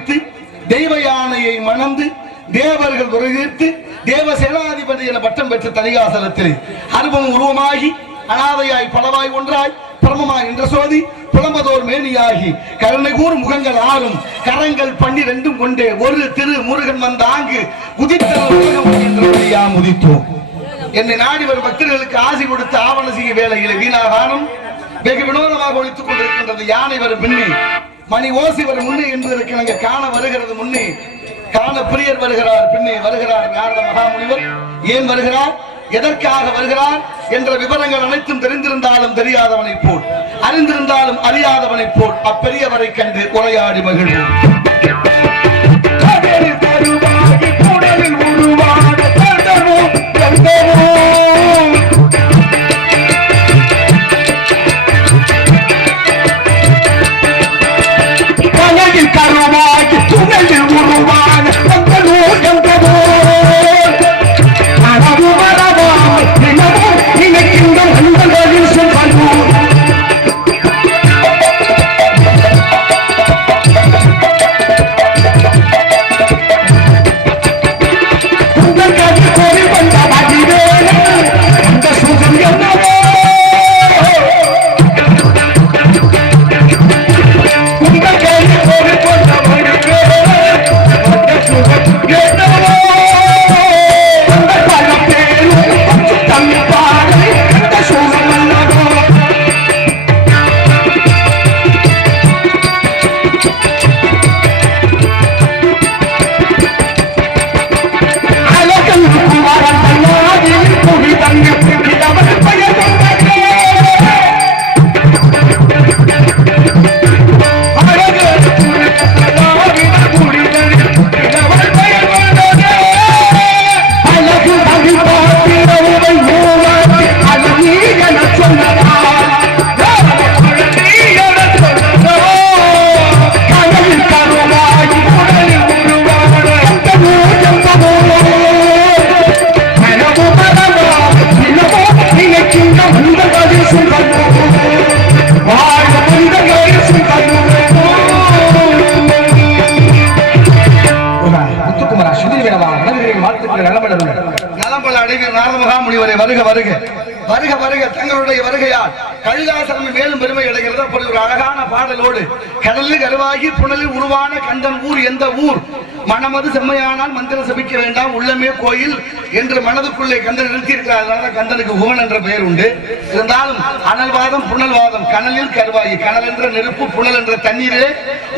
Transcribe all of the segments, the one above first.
மயிலாக வைத்து தெய்வ யானையை மணந்து தேவர்கள் உருகித்து தேவ சேனாதிபதி என பட்டம் பெற்ற தனிகாசலத்தில் அருவம் உருவமாகி அனாதையாய் பலவாய் ஒன்றாய் பிரமமாய் என்ற சோதி புலம்பதோர் மேனியாகி கருணை கூர் முகங்கள் ஆறும் கரங்கள் பன்னிரெண்டும் கொண்டே ஒரு திரு முருகன் வந்த ஆங்கு உதித்த உதித்தோம் என்னை நாடி வரும் பக்தர்களுக்கு ஆசி கொடுத்த ஆவண செய்ய வேலைகளை வீணாகானும் வெகு வினோதமாக ஒழித்துக் கொண்டிருக்கின்றது யானை வரும் பின்னே. மணி ஓசி வரும் முன்னே என்று இருக்கிறாங்க காண வருகிறது முன்னே. காண பிரியர் வருகிறார் பின்னே வருகிறார் நாரத மகாமுனிவர். ஏன் வருகிறார்? எதற்காக வருகிறார்? என்ற விவரங்கள் அனைத்தும் தெரிந்திருந்தாலும் தெரியாதவனை போல். அறிந்திருந்தாலும் அறியாதவனை போல் அப்பெரியவரை கண்டு உரையாடி மகிழ்வோம். வாழ்த்துக்கள் நலமடரும் நலம்பல அடைவீர் நாரதமகா முனிவரை வருக வருக. வருக வருக தங்களுடைய வருகையால் கழிதாசனம் மேலும் பெருமை அடைகிறது? அப்படி ஒரு அழகான பாடலோடு கடலில் கருவாகி புனலில் உருவான கந்தன் ஊர் எந்த ஊர்? மனமது செம்மையானால் மந்திரம் சபிக்க வேண்டாம் உள்ளமே கோயில் என்று மனதுக்குள்ளே கந்தன் நிறுத்தியிருக்கிறார். அதனால கந்தனுக்கு உவன் என்ற பெயர் உண்டு. இருந்தாலும் அனல்வாதம் புனல்வாதம் கனலில் கருவாயி கனல் என்ற நெருப்பு புனல் என்ற தண்ணீரே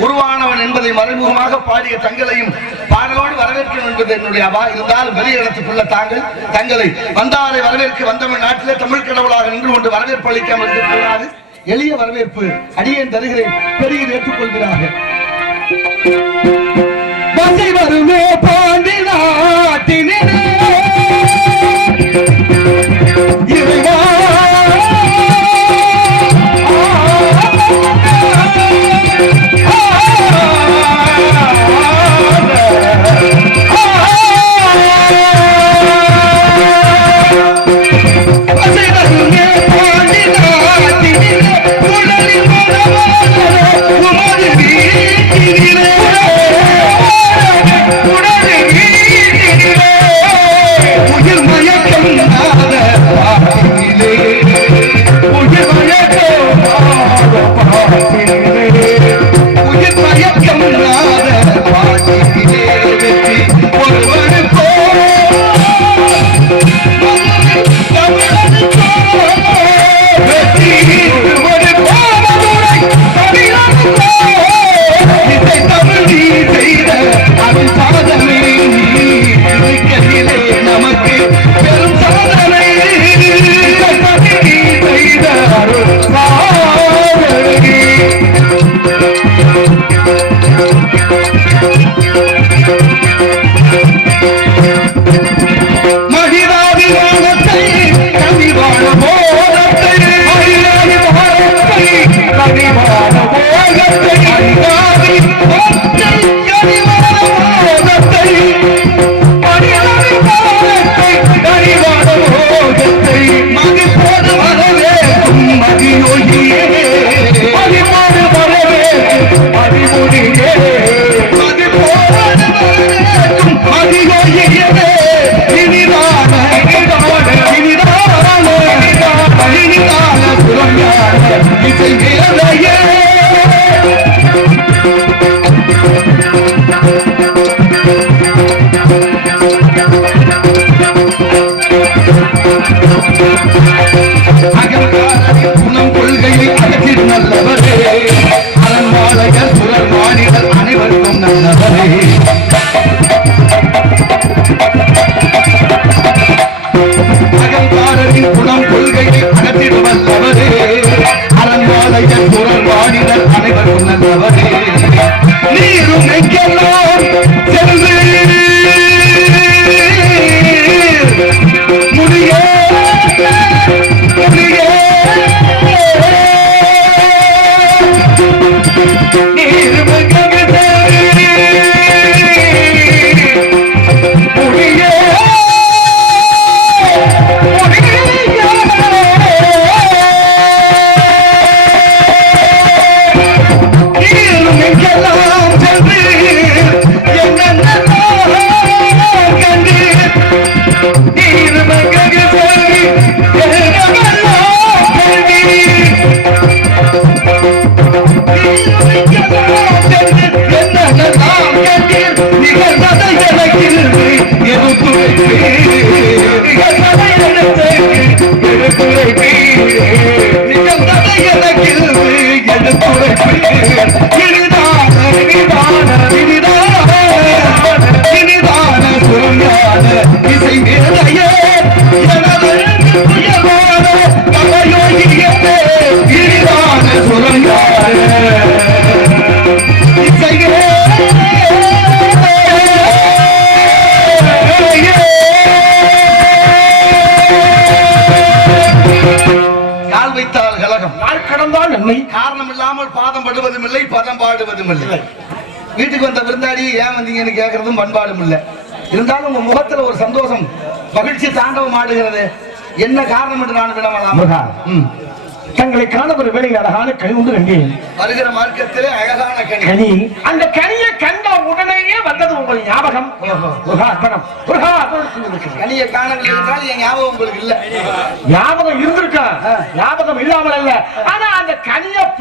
உருவானவன் என்பதை மறைமுகமாக பாடிய தங்களையும் பாடலோடு வரவேற்கும் என்பது என்னுடைய அவா இருந்தாலும் வெளிய இடத்துக்குள்ள தாங்கள் தங்களை வந்தாரை வரவேற்க வந்தவன் நாட்டிலே தமிழ் கடவுளாக நின்று கொண்டு வரவேற்பு அளிக்காமல் இருக்கக்கூடாது எளிய வரவேற்பு அடியேன் தருகிறேன். பெரிய ஏற்றுக்கொள்கிறார்கள். வசை வருமே பாண்டி நாட்டினே வந்த விருந்தாடி ஏன் வந்தீங்கன்னு கேட்கறதும் பண்பாடும் இல்லை. இருந்தாலும் உங்க முகத்துல ஒரு சந்தோஷம் மகிழ்ச்சி தாண்டவம் ஆடுகிறது. என்ன காரணம் என்று நான் வினவலாம். முருகா. ம். தங்களை காண ஒரு வேளையில் அழகான கனி உண்டு கண்டேன். வருகிற மார்க்கத்திலே அழகான கனி. கனி. அந்த கனியை கண்ட உடனேயே வந்தது உங்கள் ஞாபகம். முருகா அர்ப்பணம் முருகா அர்ப்பணம் செய்திருக்கிறேன். கனியை காணவில்லை என்றால் என் ஞாபகம் உங்களுக்கு இல்ல. ஞாபகம் இருந்திருக்கா? ஞாபகம் இல்லாமல் அல்ல. ஆனா அந்த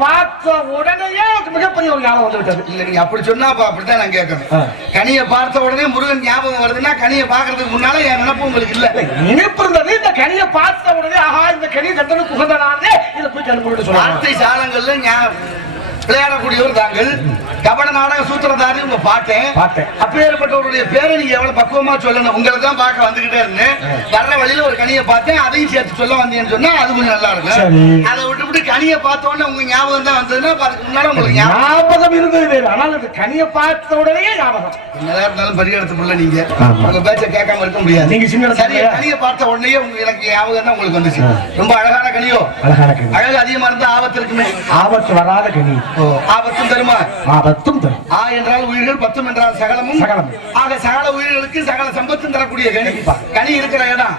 பார்த்த எனக்கு மிகப்பெரிய ஒரு ஞாபகம் வந்து விட்டது இல்ல நீங்க அப்படி சொன்னா அப்ப அப்படித்தான் நான் கேட்கணும். கனியை பார்த்த உடனே முருகன் ஞாபகம் வருதுன்னா கனியை பார்க்கறதுக்கு முன்னால என் நினப்பு உங்களுக்கு இல்ல. நினைப்பு இருந்தது இந்த கனியை பார்த்த உடனே ஆஹா இந்த கனி கட்டணம் புகழ்ந்தானே இதை போய் கண்டுபிடிச்சு வார்த்தை சாலங்கள்ல ஞா- விளையாடக்கூடியவர் தாங்கள். கபட நாடக சூத்திரதாரி உங்க பாட்டேன். அப்பேற்பட்டவருடைய பேரை நீங்க எவ்வளவு பக்குவமா சொல்லணும்? உங்களை தான் பார்க்க வந்துகிட்டே இருந்தேன். வர்ற வழியில ஒரு கனியை பார்த்தேன். அதையும் சேர்த்து சொல்ல வந்தீங்கன்னு சொன்னா அது கொஞ்சம் நல்லா. இருக்கும். அதை விட்டுவிட்டு கனியை பார்த்த உடனே உங்க ஞாபகம் தான் வந்ததுன்னா அதுக்கு முன்னால உங்களுக்கு ஞாபகம் இருந்தது ஆனால் அந்த கனியை பார்த்த உடனே ஞாபகம். என்னதான் இருந்தாலும் பெரிய இடத்துக்குள்ள நீங்க. உங்க பேச்ச கேட்காம இருக்க முடியாது. நீங்க சின்ன சரி? கனியை பார்த்த உடனே உங்க எனக்கு ஞாபகம் தான் உங்களுக்கு வந்துச்சு. ரொம்ப அழகான கனியோ? அழகான கனி. அழகு அதிகமா இருந்தா ஆபத்து இருக்குமே. ஆபத்து வராத கனி. ஆபத்தும் தருமா? ஆபத்தும் தரும். ஆ என்றால் உயிர்கள் பத்தும் என்றால் சகலமும். சகலம். ஆக சகல உயிர்களுக்கு சகல சம்பத்தும் தரக்கூடிய கனி. கனி இருக்கிற இடம்.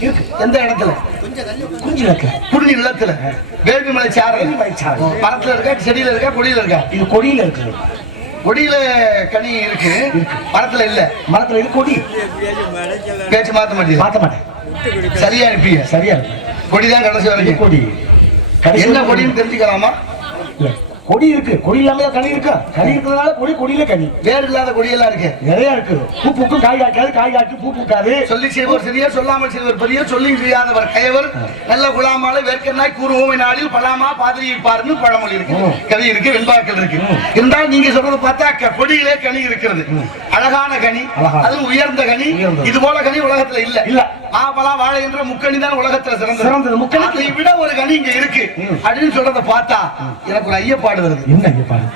இருக்கு. எந்த இடத்துல? குஞ்சு இருக்கு குடிநி நிலத்துல. வேள்விமலை சாரல். வேள்விமலை சாரல். மரத்துல இருக்கா? செடியில இருக்கா? கொடியில இருக்கா? இது கொடியில இருக்குது கொடியில கனி இருக்கு. மரத்துல இல்ல. மரத்துல இது கொடி. பேச்சு மாத்த மாட்டீங்க மாத்த மாட்டேன். சரியா இருப்பீங்க சரியா இருக்கு. கொடிதான் கடைசி வரைக்கும். கொடி. என்ன கொடின்னு தெரிஞ்சுக்கலாமா? கொடி இருக்கு. கொடி இல்லாம கனி இருக்கா? கனி இருக்கிறதுனால கொடி கொடியில கனி. வேறு இல்லாத கொடியெல்லாம் இருக்கு. நிறைய இருக்கு. பூ பூக்கும் காய் காய்க்காது காய் காய்ச்சி பூ பூக்காது. சொல்லி செய்வர் சிறிய சொல்லாமல் செய்வர் பெரிய சொல்லி செய்யாதவர் கயவர். நல்ல குலாமால வேர்க்கனாய் கூறுவோமை நாளில் பலாமா பாதிரியை பாருன்னு பழமொழி இருக்கு. கவி இருக்கு வெண்பாக்கள் இருக்கு. இருந்தாலும் நீங்க சொல்றது பார்த்தா கொடியிலே கனி இருக்கிறது. அழகான கனி. அதுவும் உயர்ந்த கனி. இது போல கனி உலகத்துல இல்ல. இல்ல. மாப்பழா வாழை என்ற முக்கணி தான் உலகத்துல சிறந்தது. சிறந்தது. முக்கணி. இங்க இருக்கு. அப்படின்னு சொல்றத பார்த்தா எனக்கு ஒரு ஐயப்பாடு வருது. என்ன பாரு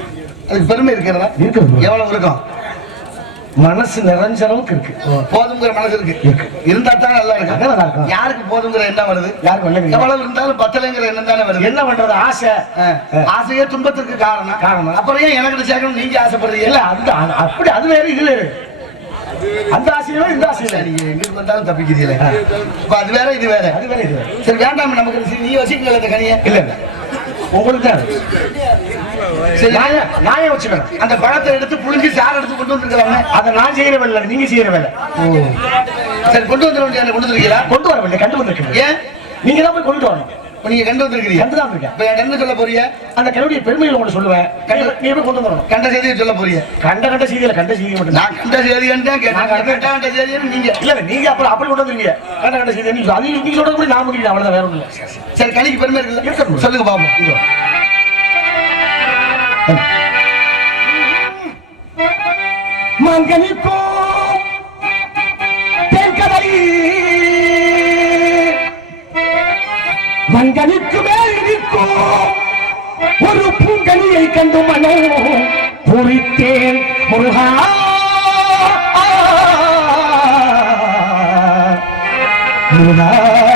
அதுக்கு பெருமை இருக்கிறதா? இருக்குது bro. எவ்வளவு இருக்கும்? மனசு நிறைஞ்ச அளவுக்கு இருக்கு. போதுங்கிற மனசு இருக்கு. இருக்கு. இருந்தா தான் நல்லா இருக்கும். யாருக்கு போதுங்கிற எண்ணம் வருது? யாருக்கு எவ்வளவு இருந்தாலும் பத்தலைங்கிற எண்ணம் தானே வருது. என்ன பண்றது? ஆசை. ஆசையே துன்பத்திற்கு காரணம். காரணம். அப்புறம் ஏன் எனக்கு சேர்க்கணும் நீங்க ஆசைப்படுறீங்க? இல்ல அந்த அப்படி அது வேற இது வேறு அந்த ஆசையில இந்த ஆசையில. நீங்க எங்க வந்தாலும் தப்பிக்கிறீங்களே. இப்ப அது வேற இது வேற. அது வேற இது வேற. சரி வேண்டாம் நமக்கு சரி, நீ வச்சுக்கல இந்த கனியை. இல்ல இல்ல. உங்களுக்கு தான். சரி. நியாயம் நியாயம் வச்சுக்கணும். அந்த பழத்தை எடுத்து புழிஞ்சு சாறு எடுத்து கொண்டு வந்துருக்கலாமே அதை நான் செய்யற வேலை நீங்க செய்யற வேலை. சரி கொண்டு வந்துட வேண்டிய கொண்டு வந்துருக்கீங்களா? கொண்டு வரவில்லை கண்டு வந்திருக்கீங்க. ஏன்? நீங்க தான் போய் கொண்டு வரணும். நீங்க கண்டு வந்திருக்கிறீங்க. கண்டுதான் இருக்கேன் இப்ப என் என்ன சொல்ல போறீங்க. அந்த கண்ணுடைய பெருமையை உங்களை சொல்லுவேன். கண்டு- நீ எப்படி கொண்டு வரணும்? கண்ட செய்தியை சொல்ல போறீங்க. கண்ட கண்ட செய்தியில கண்ட செய்தி மட்டும் நான் கண்ட செய்தின்னு தான் கேட்டேன். கண்ட- கண்ட கண்ட செய்தின்னு நீங்க. இல்ல நீங்க அப்புறம் அப்படி கொண்டு வந்துருவீங்க கண்ட கண்ட செய்தி நீங்க அது நீங்க சொல்றது கூட நான் முடியல அவ்வளவுதான் வேற ஒண்ணும் இல்ல. சரி கணிக்கு பெருமை இருக்குல்ல? இருக்கட்டும். சொல்லுங்க பாப்போம் இதோ. மங்கனிக்கும் தென்கரை மங்கனிக்கு மேல் இருக்கும் ஒரு பூங்கனியை கண்டு மனம் பொறித்தேன் முருகா. முருகா.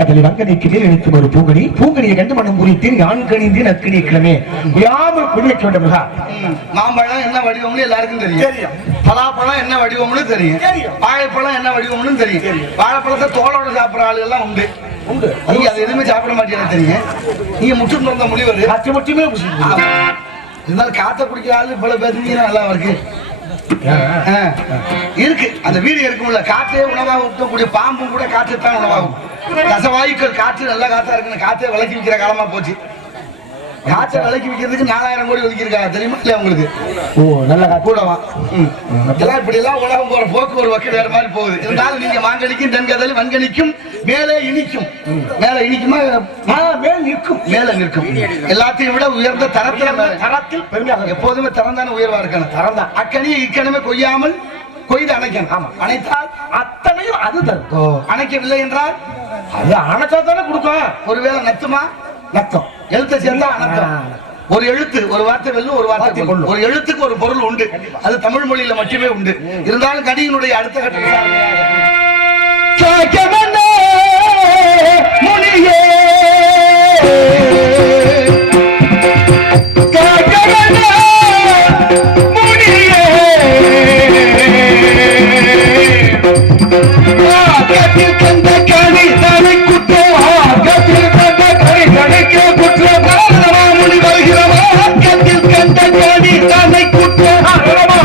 கடலில் வங்கனிக்கு நீர் இணைக்கும் ஒரு பூங்கனி பூங்கனியை கண்டு மனம் குறித்தேன் யான் கணிந்து நக்கினி கிழமே வேண்டும் முருகா. ம், மாம்பழம் என்ன வடிவம்னு எல்லாருக்கும் தெரியும் தெரியும். பலாப்பழம் என்ன வடிவம்னு தெரியும் தெரியும். வாழைப்பழம் என்ன வடிவம்னு தெரியும் வாழைப்பழத்தை தோலோட சாப்பிடுற ஆளு எல்லாம் உண்டு உண்டு நீங்க அது எதுவுமே சாப்பிட மாட்டீங்கன்னு தெரியும் நீங்க முற்றும் பிறந்த முனிவர் காட்சி மட்டுமே புசிக்கும். ஆமா. இருந்தாலும் காத்த குடிக்கிற ஆளு இவ்வளவு பேசுனீங்கன்னா நல்லா இருக்கு. இருக்கு. அந்த வீடு இருக்கும்ல காற்றே உணவாக ஊட்டக்கூடிய பாம்பும் கூட காற்று தான் உணவாகும். ரசவாயுக்கள் காற்று நல்ல காத்தா இருக்குன்னு காற்றே விளக்கி விற்கிற காலமா போச்சு. காற்றை விளக்கி விற்கிறதுக்கு நாலாயிரம் கோடி ஒதுக்கியிருக்காங்க தெரியுமா? இல்லையா உங்களுக்கு? ஓ நல்ல கூடவா. எல்லாம் இப்படி எல்லாம் உலகம் போற போக்கு ஒரு வக்கு வேற மாதிரி போகுது. இருந்தாலும் நீங்க மாங்கனிக்கும் தென்கதலி வன்கனிக்கும் மேலே இனிக்கும். மேலே இனிக்குமா? மேல் நிற்கும். மேல நிற்கும். எல்லாத்தையும் விட உயர்ந்த தரத்துல. தரத்தில் பெருமையாக. எப்போதுமே தரம் தானே உயர்வா இருக்கணும் தரம் தான். அக்கனியை இக்கனமே கொய்யாமல் கொய்து அணைக்கணும். ஆமா. அணைத்தால் அத்தனையும் அது தரும். அணைக்கவில்லை என்றால்? அது அணைச்சா தானே கொடுக்கும். ஒருவேளை நத்துமா? நத்தம் எழுத்தை சேர்ந்தா. ஒரு எழுத்து ஒரு வார்த்தை வெல்லும் ஒரு வார்த்தை கொள்ளும். ஒரு எழுத்துக்கு ஒரு பொருள் உண்டு. அது தமிழ் மொழியில மட்டுமே உண்டு. இருந்தாலும் கடியினுடைய அடுத்த கட்ட விசாரணையாக கேட்கவனே முனியே.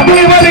காரணமா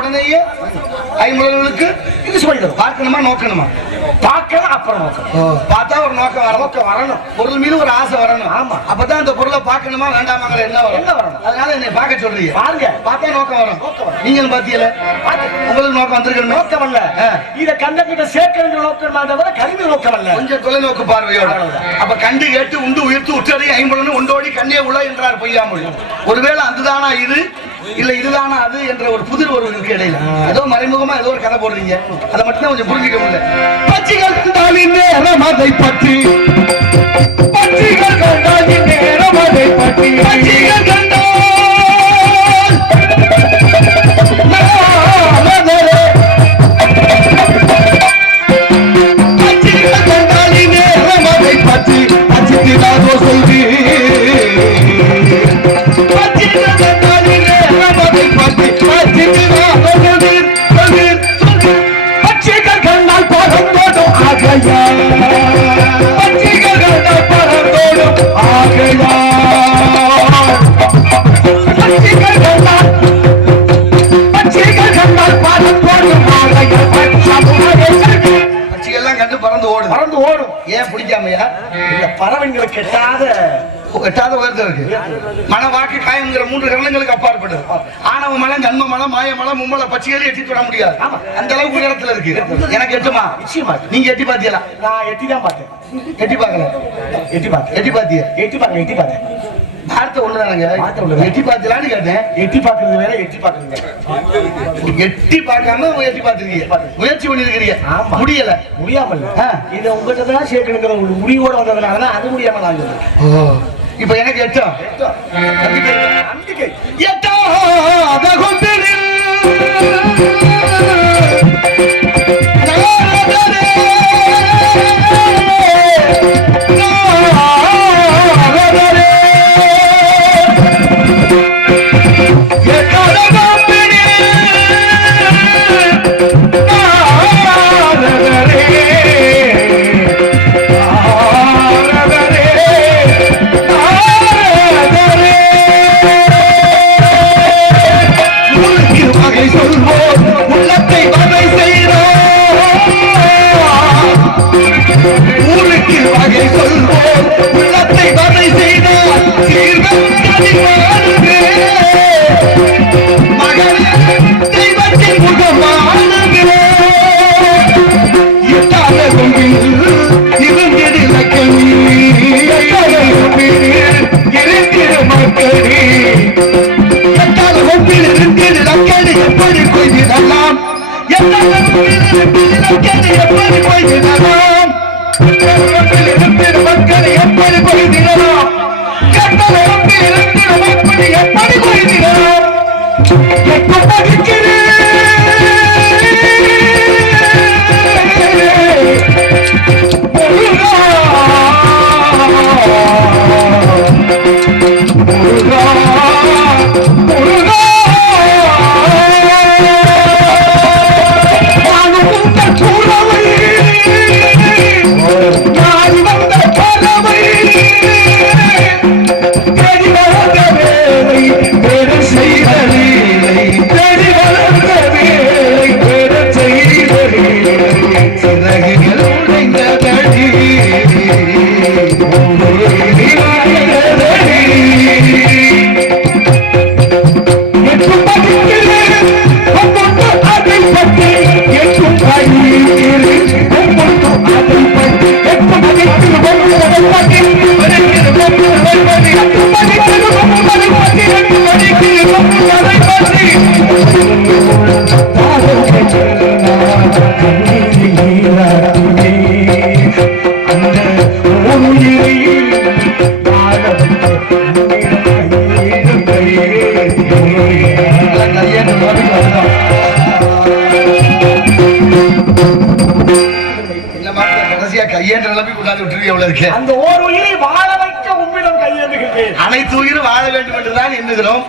உடனேயே ஐம்புலன்களுக்கு இது தரும் பார்க்கணுமா நோக்கணுமா? பார்க்கலாம் அப்புறம் நோக்கம். பார்த்தா ஒரு நோக்கம் வரணும் நோக்கம் வரணும். பொருள் மீது ஒரு ஆசை வரணும். ஆமா. அப்பதான் அந்த பொருளை பார்க்கணுமா வேண்டாமாங்கிற என்ன வரும். என்ன வரணும்? அதனால என்னை பார்க்க சொல்றீங்க. பாருங்க. பார்த்தா நோக்கம் வரும். நீங்களும் பாத்தீங்கல. உங்களுக்கு நோக்கம் வந்திருக்கணும் நோக்கம்? அல்ல. இத கண்ட கிட்ட சேர்க்கிற நோக்கம் தவிர கருவி நோக்கம் அல்ல. கொஞ்சம் தொலைநோக்கு பார்வையோட. அப்ப கண்டு கேட்டு உண்டு உயிர்த்து உற்றறி ஐம்புலனும் உண்டோடி கண்ணே உள்ள என்றார் பொய்யாமொழி. ஒருவேளை அதுதானா இது? இல்ல இதுதானா அது என்ற ஒரு புதிர் ஒருவருக்கு இடையில. ஏதோ மறைமுகமா ஏதோ ஒரு கதை போடுறீங்க. அதை மட்டும் தான் கொஞ்சம் புரிஞ்சுக்க முடியல. பச்சிகள் கண்டாலின் நேரம் அதை பற்றி. பச்சைகள் கண்டாலின் நேரம் அதை பற்றி. பச்சைகள் கண்டா பச்சைகளை எட்டி தொட முடியாது. அந்த அளவுக்கு உயரத்துல இருக்கு. எனக்கு எட்டுமா? நிச்சயமா. நீங்க எட்டி பாத்தியலா நான் எட்டி தான் பார்த்தேன். எட்டி பார்க்கல. எட்டி பார்த்தேன். எட்டி பாத்திய? எட்டி பார்க்க எட்டி பார்த்தேன் வார்த்தை ஒண்ணுதானங்க. எட்டி பாத்தியலான்னு கேட்டேன். எட்டி பார்க்கறது வேற எட்டி பார்க்கறது வேற. எட்டி பார்க்காம எட்டி பார்த்திருக்கீங்க. முயற்சி பண்ணிருக்கிறீங்க. ஆமா. முடியல. முடியாமல். இதை உங்ககிட்ட தான் சேர்க்கணுங்கிற ஒரு முடிவோட வந்ததுனால தான் அது முடியாம நான் சொல்றேன் இப்ப எனக்கு எட்டும் நம்பிக்கை? நம்பிக்கை. எட்டாத கொம்பினில் நாரதரே, எப்படி கொய்திடலாம் எட்டாத கொம்பில் இருந்திடு லக்கணி எப்படி அந்த ஓர் உயிரை வாழ வைக்க உம்மிடம் கையேந்துகின்றேன். அனைத்து உயிரும் வாழ வேண்டும் என்றுதான் எண்ணுகிறோம்.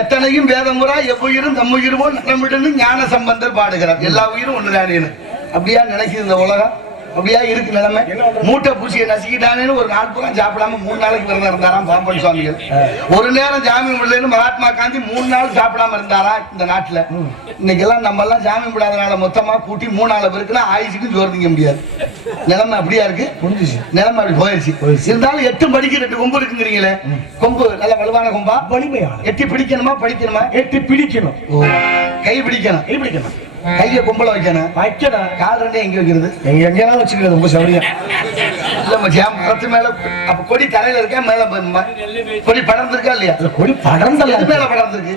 எத்தனையும் வேதமுறா எவ்வுயிரும் தம்முயிருமோ நலமிடன்னு ஞான சம்பந்தர் பாடுகிறார். எல்லா உயிரும் ஒண்ணுதானேன்னு அப்படியா நினைக்குது இந்த உலகம்? அப்படியா இருக்கு நிலைமை? மூட்டை பூச்சியை நசுக்கிட்டானேன்னு ஒரு நாள் பூரா சாப்பிடாம மூணு நாளைக்கு விரதம் இருந்தாராம் பாம்பன் சுவாமிகள். ஒரு நேரம் ஜாமீன் விடலன்னு மகாத்மா காந்தி மூணு நாள் சாப்பிடாம இருந்தாரா இந்த நாட்டுல? இன்னைக்கு எல்லாம் நம்ம எல்லாம் ஜாமீன் விடாதனால மொத்தமா கூட்டி மூணு நாள் பேருக்குன்னா ஆயுசுக்கும் ஜோர் முடியாது. நிலைமை அப்படியா இருக்கு? நிலைமை அப்படி போயிருச்சு. இருந்தாலும் எட்டு படிக்கு ரெண்டு கொம்பு இருக்குங்கிறீங்களே. கொம்பு நல்ல வலுவான கொம்பா? வலிமையான எட்டி பிடிக்கணுமா படிக்கணுமா? எட்டி பிடிக்கணும். கை பிடிக்கணும். கை பிடிக்கணும். கையை கும்பல வைக்கணும். வைக்கணும் கால் ரெண்டே எங்க வைக்கிறது? நீங்க எங்கெல்லாம் வச்சுக்கிறது உங்க சௌரியம் இல்ல மச்சான் மரத்து மேல அப்ப கொடி தரையில இருக்கா மேல கொடி படர்ந்திருக்கா இல்லையா? கொடி படர்ந்தல்ல. எது மேல படர்ந்திருக்கு?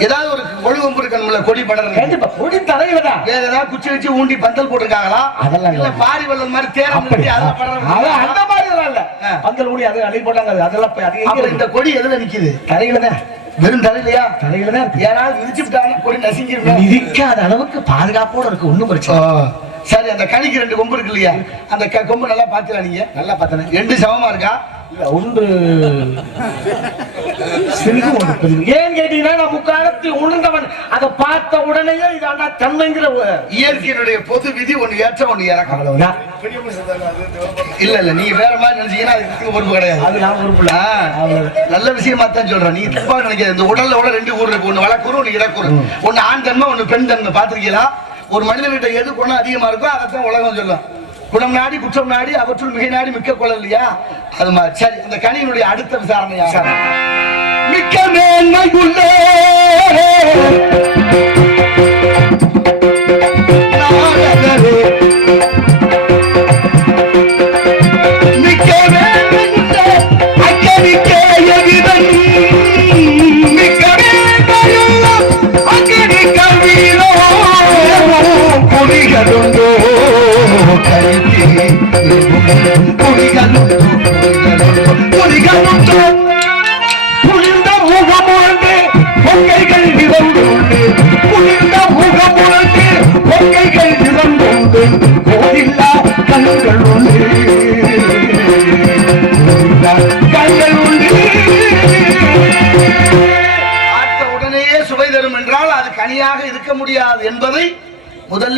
ஏதாவது ஒரு கொம்பு இருக்கணும்ல கொடி படர்ந்து கண்டிப்பா கொடி தரையில தான் வேற ஏதாவது குச்சி வச்சு ஊண்டி பந்தல் போட்டிருக்காங்களா? அதெல்லாம் இல்ல. பாரி வள்ளல் மாதிரி தேரம் அப்படி நிறுத்தி அதுல அது படர்ந்து அந்த மாதிரி எல்லாம் இல்ல. பந்தல் மூடி அது அடி போட்டாங்க அது அதெல்லாம் எங்க இந்த? கொடி எதுல நிக்குது? தரையில தான் வெறும் தரையிலையா தரையில தான். யாராவது மிதிச்சு விட்டாங்கன்னா கொடி நசுங்கிருக்கோம் மிதிக்காத அளவுக்கு பாதுகாப்போட இருக்கு. ஒண்ணும் பிரச்சனை. சரி அந்த கனிக்கு ரெண்டு கொம்பு இருக்கு இல்லையா? அந்த கொம்பு நல்லா பாத்துக்கலாம் நீங்க? நல்லா பார்த்தனே. ரெண்டு சமமா இருக்கா? ஒன்று. ஏன் கேட்டீங்கன்னா நான் முக்காலத்தில் உணர்ந்தவன் அதை பார்த்த உடனேயே தன்மைங்கிற ஒரு- இயற்கையினுடைய பொது விதி ஒண்ணு ஏற்ற ஒண்ணு இறக்கம் இல்ல இல்ல நீங்க வேற மாதிரி நினைச்சீங்கன்னா அதுக்கு பொறுப்பு கிடையாது. அது நான் உறுப்புல ஆ, அவ்வளவுதான். நல்ல விஷயமா தான் சொல்றேன். நீ தப்பா நினைக்காத. இந்த உடல்ல கூட ரெண்டு ஊர் இருக்கு. ஒண்ணு வளக்குறு ஒண்ணு இறக்குறு ஒண்ணு ஆண் தன்மை ஒண்ணு பெண் தன்மை. பாத்திருக்கீங்களா ஒரு மனிதன்கிட்ட எது குணம் அதிகமா இருக்கோ அதைத்தான் உலகம் சொல்லும். குணம் நாடி குற்றம் நாடி அவற்றுள் மிகை நாடி மிக்க கொள்ள இல்லையா? அது மாதிரி. சரி அந்த கனியினுடைய அடுத்த விசாரணையா மிக்க மேன்மையுள்ள நாடகரே. மிக்க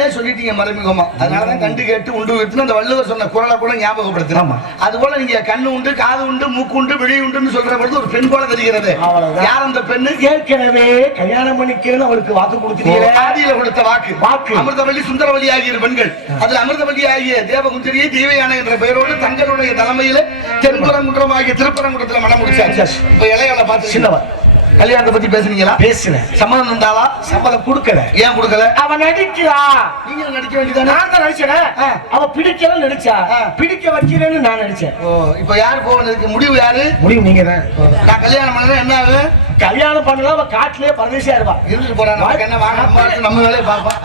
முதல்ல சொல்லிட்டீங்க மறைமுகமா அதனாலதான் கண்டு கேட்டு உண்டு விட்டுன்னு அந்த வள்ளுவர் சொன்ன குரலை கூட ஞாபகப்படுத்தலாம். அது போல நீங்க கண்ணு உண்டு காது உண்டு மூக்கு உண்டு விழி உண்டுன்னு சொல்ற பொழுது ஒரு பெண் போல தெரிகிறது. யார் அந்த பெண்ணு ஏற்கனவே கல்யாணம் பண்ணிக்கிறேன்னு அவளுக்கு வாக்கு கொடுத்தீங்களே ஆதியில கொடுத்த வாக்கு வாக்கு. அமிர்தவல்லி சுந்தரவல்லி ஆகிய பெண்கள் அதுல அமிர்தவல்லி ஆகிய தேவகுந்தரியை தேவயானை என்ற பெயரோடு தங்களுடைய தலைமையில தென்புறங்குன்றம் ஆகிய திருப்பரங்குன்றத்துல மனம் முடிச்சாச்சு. இப்ப இளையவளை பார்த்து சின்னவன். கல்யாணத்தை பத்தி பேசுனீங்களா? பேசுனேன். சம்மதம் இருந்தாளா சம்மதம் கொடுக்கல. ஏன் கொடுக்கல? அவன் நடிக்கிறா. நீங்க நடிக்க வேண்டியதானே? நான் தான் நடிச்சேன். அவ பிடிக்கல நடிச்சா. பிடிக்க வைக்கிறேன்னு நான் நடிச்சேன். ஓ இப்ப யாரு போவதுக்கு முடிவு யாரு? முடிவு நீங்க தான் நான் கல்யாணம் பண்ணல என்ன ஆகும் கல்யாணம் பண்ணலாம் அவ காட்டிலே பரதேசியா இருப்பா இருந்துட்டு போறான். நமக்கு என்ன வாங்க நம்ம வேலையை பார்ப்போம்.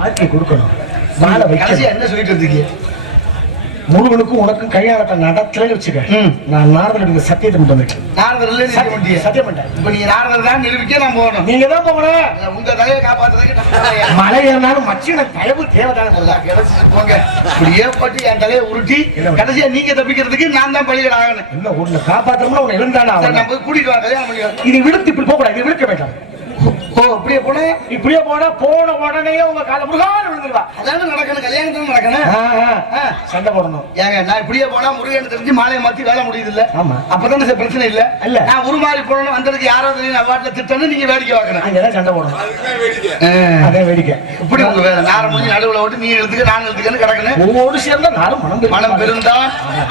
வாழ்க்கை கொடுக்கணும். வாழ என்ன சொல்லிட்டு இருந்தீங்க? முருகனுக்கும் உனக்கும் கல்யாணத்தை நடத்தலன்னு வச்சுக்க. நான் நாரதனுக்கு சத்தியத்தை கொண்டு வந்துட்டேன். நாரதர் சத்தியம் பண்ணிட்டேன். இப்ப நீங்க நாரதர் தான் நிரூபிக்க நான் போகணும். நீங்க தான் போகணும். உங்க தலையை காப்பாத்துறதுக்கு? மழை ஏறினாலும் மச்சின தயவு தேவைதானே போங்க. இப்படியே போட்டு என் தலையை உருட்டி. கடைசியா நீங்க தப்பிக்கிறதுக்கு நான் தான் பள்ளிகள் ஆகணும். இல்ல உன்னை காப்பாத்தணும்னா உன்னை இருந்தானா நான் போய் கூட்டிட்டு வாங்க கல்யாணம் பண்ணி வரேன். இது விடுத்து இப்படி போக கூடாது இது விடுக்க வேண்டாம். ஓ இப்படியே போனேன் இப்படியே போனா போன உடனே உங்க கால முருகான விழுந்துருவா. அதான நடக்கணும் கல்யாணத்துல நடக்கணும். சண்டை போடணும். ஏங்க நான் இப்படியே போனா முருகன் தெரிஞ்சு மாலையை மாத்தி வேலை முடியுது இல்ல ஆமா. அப்பதானே பிரச்சனை இல்ல? இல்ல. நான் உருமாறி போனோம் வந்ததுக்கு யாரோ தெரியும் அவாட்ல திட்டன்னு நீங்க வேடிக்கை பார்க்கணும். அங்கதான் சண்டை போடணும். அதே வேடிக்கை. இப்படி உங்க வேலை. நார முடிஞ்சு நடுவுல விட்டு நீ எழுதுக்க நான் எழுதுக்கன்னு கிடக்கணும். ஒவ்வொரு சேர்ந்தா நானும் மனம் மனம் பெருந்தா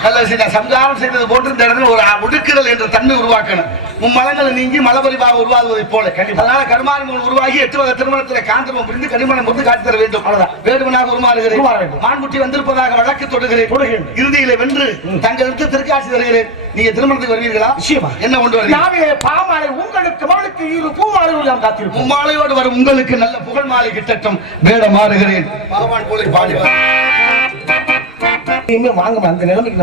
நல்ல விஷயம் சம்சாரம் செய்தது போன்று இந்த இடத்துல ஒரு ஒடுக்குதல் என்ற தன்மை உருவாக்கணும். உன் மலங்களை நீங்கி மலபரிவாக உருவாகுவதை போல. அதனால கருமானங்கள் உருவாகி எட்டு வகை திருமணத்தில் காந்தமம் புரிந்து கனிமணம் புரிந்து காட்டி தர வேண்டும். வேடுவனாக உருமாறுகிறேன். மான்குட்டி வந்திருப்பதாக வழக்கு தொடுகிறேன். இறுதியில வென்று தங்களுக்கு திருக்காட்சி தருகிறேன். நீங்க திருமணத்துக்கு வருவீர்களா? நிச்சயமா. என்ன கொண்டு வருவீங்க? யாவே பாமாலை உங்களுக்கு மகளுக்கு இரு பூமாலை நாம் காத்திருப்போம் மும்மாலையோடு வரும் உங்களுக்கு நல்ல புகழ் மாலை கிட்டட்டும். வேட மாறுகிறேன் பகவான் போல பாடி. வாங்க அந்த நிலைமைக்கு